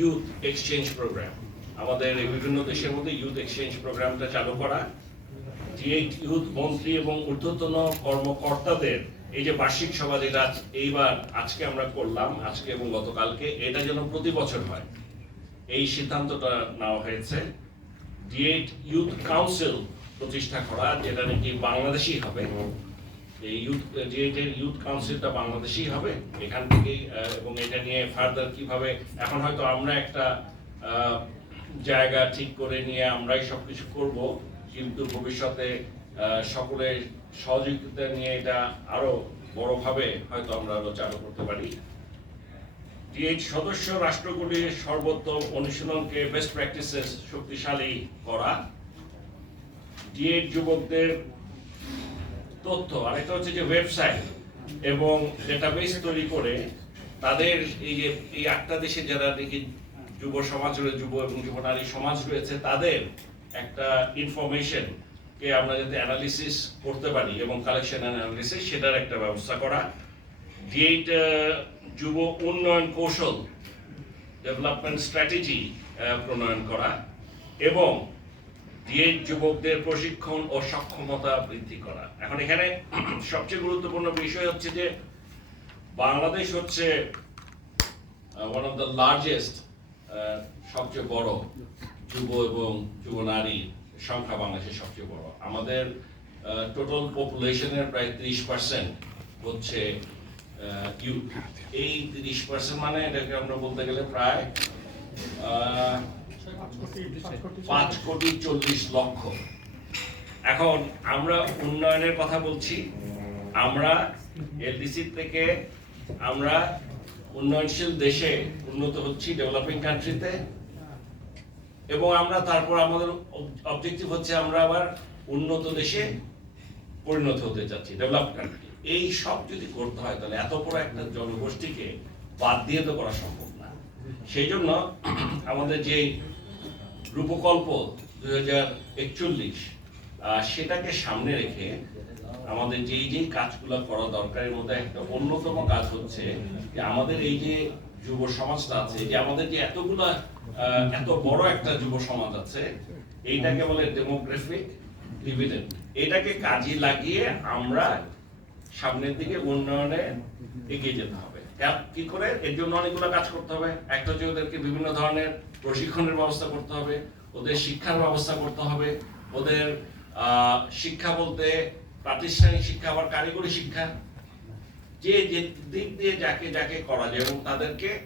Youth exchange programme আমাদের বিভিন্ন দেশের মধ্যে ইউথ এক্সচেঞ্জ প্রোগ্রামটা চালু করা। ডিএইট ইউথ মন্ত্রী এবং ঊর্ধ্বতন কর্মকর্তাদের, এই যে বার্ষিক সভা যেটা এইবার আজকে আমরা করলাম, আজকে এবং গতকালকে, এটা যেন প্রতি বছর হয়। এই সিদ্ধান্তটা নেওয়া হয়েছে। ডিএইট ইউথ কাউন্সিল প্রতিষ্ঠা করা, যেটা নাকি বাংলাদেশই হবে। ইউথ ইউথ কাউন্সিলটা বাংলাদেশই হবে, এখান এবং এটা নিয়ে ফার্দার কীভাবে, এখন হয়তো আমরা একটা জায়গা ঠিক করে নিয়ে আমরাই সবকিছু করব, কিন্তু ভবিষ্যতে সকলের সহযোগিতা নিয়ে এটা আরও বড়ভাবে হয়তো আমরা আরও চালু করতে পারি। ডিএইচ সদস্য রাষ্ট্রগুলির সর্বোত্তম অনুশীলনকে বেস্ট প্র্যাকটিসেস শক্তিশালী করা। ডিএইচ যুবকদের তথ্য আরেকটা হচ্ছে যে ওয়েবসাইট এবং ডেটাবেস তৈরি করে তাদের এই যে, এই আটটা দেশে যারা দেখি যুব সমাজ রয়েছে যুব এবং যুব নারী সমাজ রয়েছে, তাদের একটা ইনফরমেশন কে আমরা যাতে অ্যানালিসিস করতে পারি এবং কালেকশন অ্যানালিসিস সেটার একটা ব্যবস্থা করা। ডিএইট যুব উন্নয়ন কৌশল ডেভেলপমেন্ট স্ট্র্যাটেজি প্রণয়ন করা এবং ডিএইট যুবকদের প্রশিক্ষণ ও সক্ষমতা বৃদ্ধি করা। এখন এখানে সবচেয়ে গুরুত্বপূর্ণ বিষয় হচ্ছে যে বাংলাদেশ হচ্ছে ওয়ান অফ দ্য লার্জেস্ট সবচেয়ে বড় যুব এবং যুব নারীর সংখ্যা বাংলাদেশের সবচেয়ে বড়। আমাদের টোটাল পপুলেশনের প্রায় ত্রিশ পার্সেন্ট হচ্ছে এই তিরিশ পার্সেন্ট মানে এটাকে আমরা বলতে গেলে প্রায় পাঁচ কোটি চল্লিশ লক্ষ। এখন আমরা উন্নয়নের কথা বলছি। আমরা এলডিসি থেকে আমরা উন্নয়নশীল দেশে উন্নত হচ্ছি ডেভেলপিং কান্ট্রিতে। এবং আমরা তারপর আমাদের অবজেক্টিভ হচ্ছে আমরা আবার উন্নত দেশে পরিণত হতে চাচ্ছি, ডেভেলপ কান্ট্রি। এই সব যদি করতে হয় তাহলে এত বড় একটা জনগোষ্ঠীকে বাদ দিয়ে তো করা সম্ভব সেই জন্য আমাদের যে রূপকল্প দুই হাজার একচল্লিশ সেটাকে সামনে রেখে আমাদের যেই যেই কাজগুলো করা দরকারের মধ্যে একটা অন্যতম কাজ হচ্ছে যে আমাদের এই যে যুব সমাজটা আছে, যে আমাদের যে এতগুলা এত বড় একটা যুব সমাজ আছে, এইটাকে বলে ডেমোগ্রাফিক ডিভিডেন্ড এটাকে কাজে লাগিয়ে আমরা সামনের দিকে উন্নয়নে এগিয়ে যেতে হবে। কা- কি করে? এর জন্য অনেকগুলো কাজ করতে হবে। একটা হচ্ছে ওদেরকে বিভিন্ন ধরনের প্রশিক্ষণের ব্যবস্থা করতে হবে, ওদের শিক্ষার ব্যবস্থা করতে হবে, ওদের শিক্ষা বলতে প্রাতিষ্ঠানিক শিক্ষা আবার কারিগরি শিক্ষা। যে যে দিক দিয়ে যাকে যাকে করা যায় এবং তাদেরকে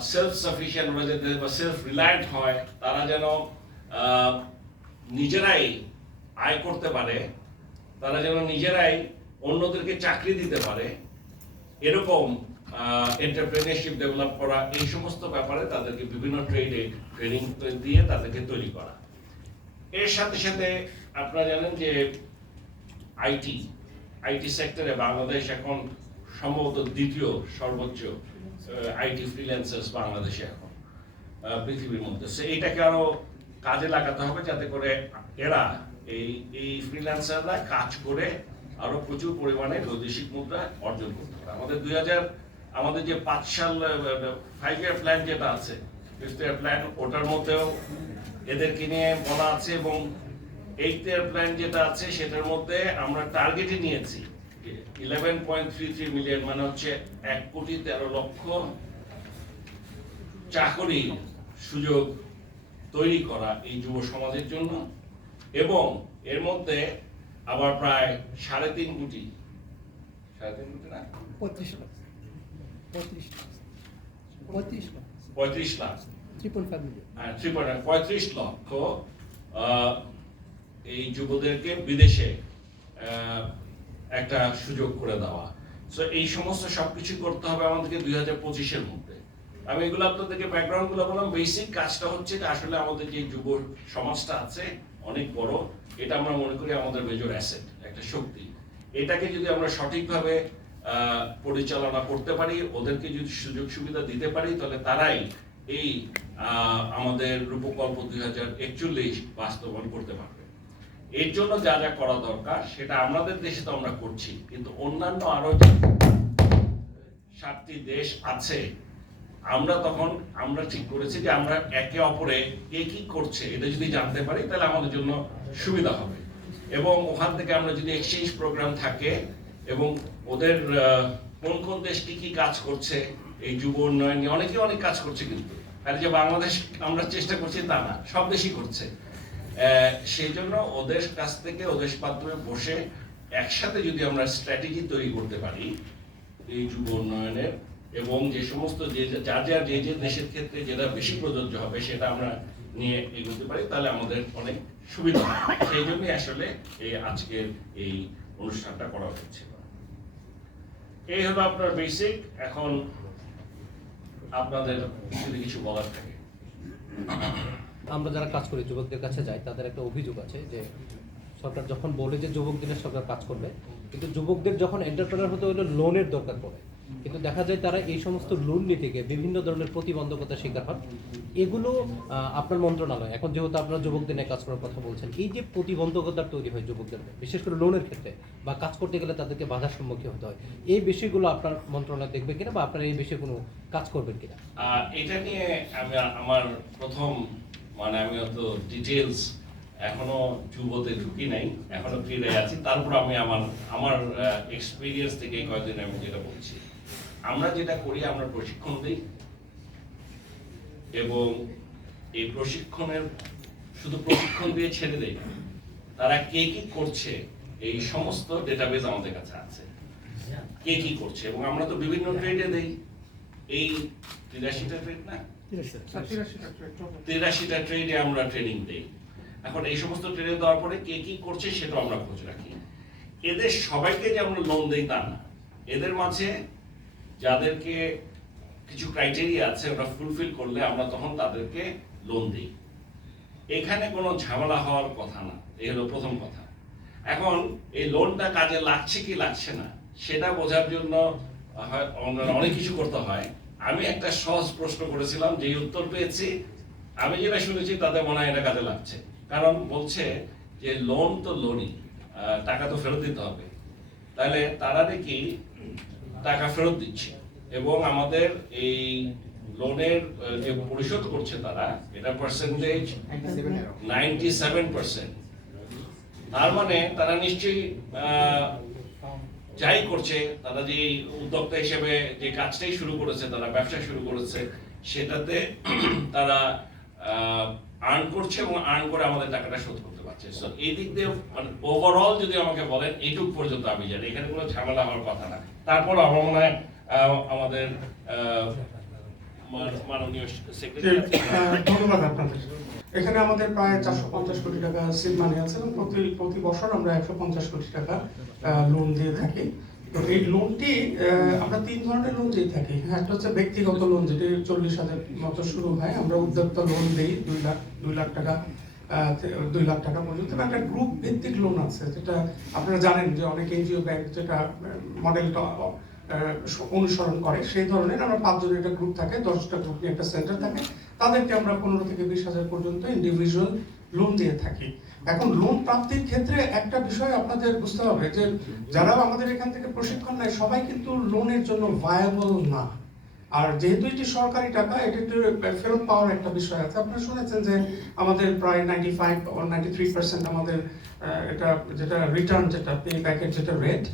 সেলফ সাফিসিয়েন্ট ওরা যাতে বা সেলফ রিলায়েন্ট হয়, তারা যেন নিজেরাই আয় করতে পারে, তারা যেন নিজেরাই অন্যদেরকে চাকরি দিতে পারে এরকম এন্টারপ্রেনারশিপ ডেভেলপ করা, এই সমস্ত ব্যাপারে তাদেরকে বিভিন্ন ট্রেডে ট্রেনিং দিয়ে তাদেরকে তৈরি করা। এর সাথে সাথে আপনারা জানেন যে আইটি আইটি সেক্টরে বাংলাদেশ এখন সম্ভবত দ্বিতীয় সর্বোচ্চ আইটি ফ্রিল্যান্সার্স বাংলাদেশে এখন পৃথিবীর মধ্যে। সে এইটাকে আরও কাজে লাগাতে হবে যাতে করে এরা এই এই ফ্রিল্যান্সাররা কাজ করে আরও প্রচুর পরিমাণে বৈদেশিক মুদ্রা অর্জন করতে হবে। আমাদের দুই হাজার, আমাদের যে পাঁচ সাল ফাইভ ইয়ার প্ল্যান যেটা আছে ফিফথ ইয়ার প্ল্যান ওটার মধ্যেও এদেরকে নিয়ে বলা আছে এবং এইট ইয়ার প্ল্যান যেটা আছে, সেটার মধ্যে আমরা টার্গেটে নিয়েছি eleven point three three million মানে হচ্ছে এক কোটি তেরো লক্ষ চাকরি সুযোগ তৈরি করা এই যুব সমাজের জন্য। এবং এর মধ্যে আবার প্রায় সাড়ে তিন কোটি। সাড়ে তিন কোটি না? পঁয়ত্রিশ লাখ। পঁয়ত্রিশ পঁয়ত্রিশ লাখ। পঁয়ত্রিশ lakh. Three point five million three point পঁয়ত্রিশ লক্ষ এই যুবদেরকে বিদেশে একটা সুযোগ করে দেওয়া। সো এই সমস্ত সবকিছু করতে হবে আমাদেরকে দুই হাজার পঁচিশের মধ্যে। আমি এগুলো আপনাদেরকে ব্যাকগ্রাউন্ডগুলো বললাম। বেসিক কাজটা হচ্ছে আসলে আমাদের যে যুব সমাজটা আছে অনেক বড়, এটা আমরা মনে করি আমাদের মেজর অ্যাসেট একটা শক্তি। এটাকে যদি আমরা সঠিকভাবে পরিচালনা করতে পারি, ওদেরকে যদি সুযোগ সুবিধা দিতে পারি, তাহলে তারাই এই আমাদের রূপকল্প দুই হাজার একচল্লিশ বাস্তবায়ন করতে পারবে। এর জন্য যা যা করা দরকার, সেটা আমাদের দেশে তো আমরা করছি, কিন্তু অন্যান্য আরও সাতটি দেশ আছে আমরা তখন, আমরা ঠিক করেছি যে আমরা একে অপরে কে কি করছে এটা যদি জানতে পারি, তাহলে আমাদের জন্য সুবিধা হবে। এবং ওখান থেকে আমরা যদি এক্সচেঞ্জ প্রোগ্রাম থাকে এবং ওদের কোন কোন দেশ কি কি কাজ করছে, এই যুব উন্নয়ন নিয়ে অনেকে অনেক কাজ করছে কিন্তু। আর যে বাংলাদেশ আমরা চেষ্টা করছি তা না, সব দেশই করছে। সেই জন্য ওদের কাছ থেকে, ওদের মাধ্যমে বসে একসাথে যদি আমরা স্ট্র্যাটেজি তৈরি করতে পারি, এই যুব উন্নয়নের এবং যে সমস্ত যে যার যার যে যে দেশের ক্ষেত্রে যেটা বেশি প্রযোজ্য হবে সেটা আমরা নিয়ে এগোতে পারি, তাহলে আমাদের অনেক সুবিধা সেই জন্যই আসলে এই আজকের এই অনুষ্ঠানটা করা হচ্ছে। এই হলো আপনার বেসিক এখন আপনাদের যদি কিছু বলার থাকে। আমরা যারা কাজ করি, যুবকদের কাছে যাই, তাদের একটা অভিযোগ আছে যে সরকার যখন বলে যে যুবক দিনের সরকার কাজ করবে, কিন্তু যুবকদের যখন এন্টারপ্রেনার হতে হলে লোনের দরকার পড়ে। কিন্তু দেখা যায় তারা এই সমস্ত লোন নিতে গিয়ে বিভিন্ন ধরনের প্রতিবন্ধকতার শিকার হন। এগুলো আপনার মন্ত্রণালয়, এখন যেহেতু আপনার যুবকদের নিয়ে কাজ করার কথা বলছেন, এই যে প্রতিবন্ধকতা তৈরি হয় যুবকদের বিশেষ করে লোনের ক্ষেত্রে বা কাজ করতে গেলে তাদেরকে বাধার সম্মুখীন হতে হয়, এই বিষয়গুলো আপনার মন্ত্রণালয় দেখবে কিনা বা আপনার এই বিষয়ে কোনো কাজ করবেন কিনা? এটা নিয়ে আমি, আমার প্রথম মানে আমি অত ডিটেলস এখনও যুবতে ঢুকি নাই, এখনও ক্রীড়ায় আছি। তারপর আমি আমার আমার এক্সপিরিয়েন্স থেকে কয়েকদিন আমি যেটা বলছি। আমরা যেটা করি, আমরা প্রশিক্ষণ দিই। এবং এই প্রশিক্ষণের, শুধু প্রশিক্ষণ দিয়ে ছেড়ে না। তারা কে কি করছে, এই সমস্ত ডেটাবেজ আমাদের কাছে আছে। কে কি করছে, এবং আমরা তো বিভিন্ন ট্রেডে দেই। এই তিরাশিটা ট্রেড না? তিরাশিটা ট্রেডে আমরা ট্রেনিং দেই। এখন এই সমস্ত ট্রেনে দেওয়ার পরে কে কি করছে সেটা আমরা খোঁজ রাখি। এদের সবাইকে যে আমরা লোন দেই তা না। এদের মাঝে যাদেরকে কিছু ক্রাইটেরিয়া আছে ওরা ফুলফিল করলে আমরা তখন তাদেরকে লোন দিই। এখানে কোনো ঝামেলা হওয়ার কথা না, এই হলো প্রথম কথা। এখন এই লোনটা কাজে লাগছে কি লাগছে না, সেটা বোঝার জন্য অনেক কিছু করতে হয়। আমি একটা সহজ প্রশ্ন করেছিলাম যে উত্তর পেয়েছি, আমি যেটা শুনেছি তাতে মনে হয় এটা কাজে লাগছে। কারণ বলছে যে লোন তো লোনই টাকা তো ফেরত দিতে হবে। তাহলে তারা দেখি টাকা ফেরত দিচ্ছে। এবং আমাদের এই লোনের যে পরিশোধ করছে তারা, এটা পার্সেন্টেজ নাইনটি সেভেন পার্সেন্ট তার মানে তারা নিশ্চয়ই যাই করছে, তারা যে উদ্যোক্তা হিসেবে যে কাজটাই শুরু করেছে, তারা ব্যবসা শুরু করেছে, সেটাতে তারা আর্ন করছে এবং আর্ন করে আমাদের টাকাটা শোধ করতে পারছে। So, এই দিক দিয়ে মানে ওভারঅল যদি আমাকে বলেন এইটুক পর্যন্ত আমি জানি। এখানে কোনো ঝামেলা হওয়ার কথা না। তারপর আমার মনে হয় আহ, আমাদের আহ, মাননীয় সেক্রেটারি ধন্যবাদ আপনাদের। এখানে আমাদের প্রায় চারশো পঞ্চাশ কোটি টাকা সিড মানি আছে এবং প্রতি প্রতি বছর আমরা একশো পঞ্চাশ কোটি টাকা লোন দিয়ে থাকি। তো এই লোনটি আমরা তিন ধরনের লোন দিয়ে থাকি। একটা হচ্ছে ব্যক্তিগত লোন যেটি চল্লিশ হাজার মতো শুরু হয়। আমরা উদ্যোক্তা লোন দিই দুই লাখ দুই লাখ টাকা দুই লাখ টাকা পর্যন্ত। একটা গ্রুপ ভিত্তিক লোন আছে, যেটা আপনারা জানেন যে অনেক এনজিও ব্যাংক যেটা মডেলটা অনুসরণ করে। সেই ধরনের আমরা পাঁচজনের একটা গ্রুপ থাকে, দশটা গ্রুপ নিয়ে একটা সেন্টার থাকে। তাদেরকে আমরা পনেরো থেকে বিশ হাজার পর্যন্ত ইন্ডিভিজুয়াল লোন দিয়ে থাকি। এখন লোন প্রাপ্তির ক্ষেত্রে একটা বিষয় আপনাদের বুঝতে হবে যে, যারা আমাদের এখান থেকে প্রশিক্ষণ নেয়, সবাই কিন্তু লোনের জন্য ভায়াবল না। আর যেহেতু এটি সরকারি টাকা এটি একটু ফেরত পাওয়ার একটা বিষয় আছে। আপনারা শুনেছেন যে আমাদের প্রায় ninety five ninety three percent আমাদের এটা যেটা রিটার্ন যেটা পে ব্যাকের যেটা রেট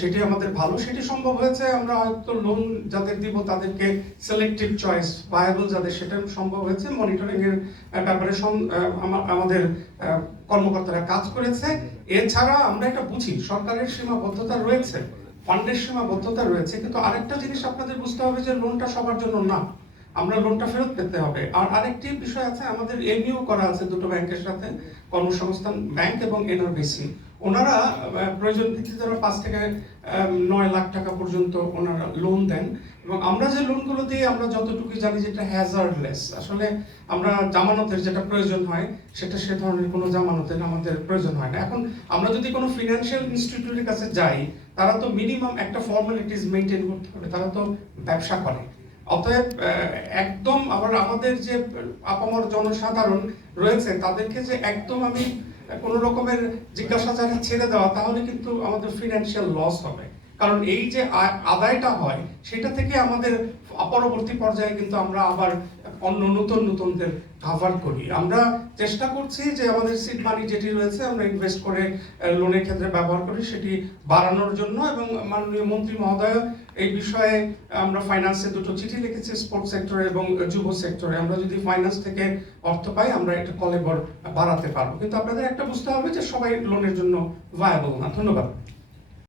সেটি আমাদের ভালো। সেটি সম্ভব হয়েছে, আমরা হয়তো লোন যাদের দিব তাদেরকে সিলেক্টিভ চয়েস ভায়াবল যাদের, সেটা সম্ভব হয়েছে। মনিটরিং এর ব্যাপারে আমাদের কর্মকর্তারা কাজ করেছে। এছাড়া আমরা এটা বুঝি, সরকারের সীমাবদ্ধতা রয়েছে। ফান্ডের সীমাবদ্ধতা রয়েছে, কিন্তু আরেকটা জিনিস আপনাদের বুঝতে হবে যে লোনটা সবার জন্য না। আমরা লোনটা ফেরত পেতে হবে। আর আরেকটি বিষয় আছে, আমাদের এমইউ করা আছে দুটো ব্যাংকের সাথে, কর্মসংস্থান ব্যাংক এবং এনআরবিসি ওনারা প্রয়োজন ভিত্তিতে ওরা পাঁচ থেকে নয় লাখ টাকা পর্যন্ত ওনারা লোন দেন। এবং আমরা যে লোনগুলো দিই, আমরা যতটুকু জানি যেটা হ্যাজার্ডলেস আসলে আমরা জামানতের যেটা প্রয়োজন হয়, সেটা সে ধরনের কোনো জামানতের আমাদের প্রয়োজন হয় না। এখন আমরা যদি কোনো ফিনান্সিয়াল ইনস্টিটিউটের কাছে যাই তারা তো মিনিমাম একটা ফর্মালিটিস মেনটেন করতে হবে তারা তো ব্যবসা করে। অতএব একদম আবার আমাদের যে আপামর জনসাধারণ রয়েছে, তাদেরকে যে একদম আমি কোনো রকমের জিজ্ঞাসা জিজ্ঞাসাচারে ছেড়ে দেওয়া, তাহলে কিন্তু আমাদের ফিনান্সিয়াল লস হবে। কারণ এই যে আদায়টা হয়, সেটা থেকে আমাদের পরবর্তী পর্যায়ে কিন্তু আমরা আবার অন্য নতুন নতুনদের কাভার করি। আমরা চেষ্টা করছি যে আমাদের সিড মানি যেটি রয়েছে, আমরা ইনভেস্ট করে লোনের ক্ষেত্রে ব্যবহার করি, সেটি বাড়ানোর জন্য এবং মাননীয় মন্ত্রী মহোদয় এই বিষয়ে আমরা ফাইন্যান্সে দুটো চিঠি লিখেছি স্পোর্টস সেক্টরে এবং যুব সেক্টরে আমরা যদি ফাইন্যান্স থেকে অর্থ পাই, আমরা এটা কলেবর বাড়াতে পারব। কিন্তু আপনাদের একটা বুঝতে হবে যে সবাই লোনের জন্য ভায়াবল না। ধন্যবাদ।